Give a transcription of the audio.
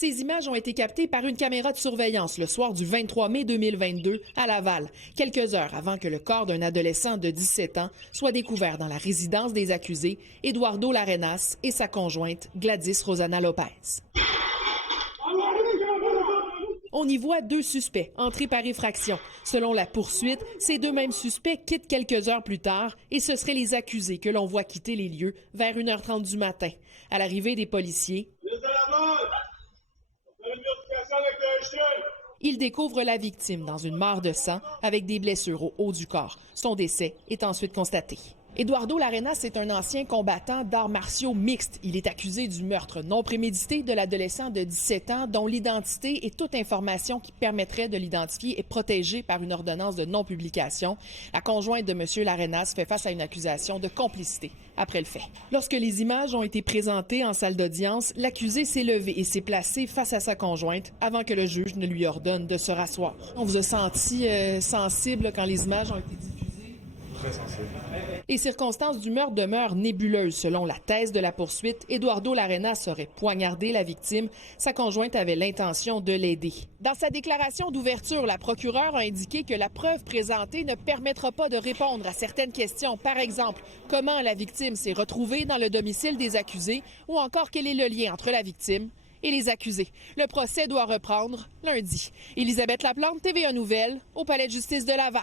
Ces images ont été captées par une caméra de surveillance le soir du 23 mai 2022 à Laval, quelques heures avant que le corps d'un adolescent de 17 ans soit découvert dans la résidence des accusés, Eduardo Larenas et sa conjointe Gladys Rosana Lopez. On y voit 2 suspects entrés par effraction. Selon la poursuite, ces 2 mêmes suspects quittent quelques heures plus tard et ce seraient les accusés que l'on voit quitter les lieux vers 1h30 du matin. À l'arrivée des policiers, il découvre la victime dans une mare de sang avec des blessures au haut du corps. Son décès est ensuite constaté. Eduardo Larenas est un ancien combattant d'arts martiaux mixtes. Il est accusé du meurtre non prémédité de l'adolescent de 17 ans dont l'identité et toute information qui permettrait de l'identifier est protégée par une ordonnance de non-publication. La conjointe de M. Larenas fait face à une accusation de complicité après le fait. Lorsque les images ont été présentées en salle d'audience, l'accusé s'est levé et s'est placé face à sa conjointe avant que le juge ne lui ordonne de se rasseoir. On vous a senti sensible quand les images ont été diffusées? Très sensible. Les circonstances du meurtre demeurent nébuleuses. Selon la thèse de la poursuite, Eduardo Larenas aurait poignardé la victime. Sa conjointe avait l'intention de l'aider. Dans sa déclaration d'ouverture, la procureure a indiqué que la preuve présentée ne permettra pas de répondre à certaines questions. Par exemple, comment la victime s'est retrouvée dans le domicile des accusés ou encore quel est le lien entre la victime et les accusés. Le procès doit reprendre lundi. Élisabeth Laplante, TVA Nouvelles, au Palais de justice de Laval.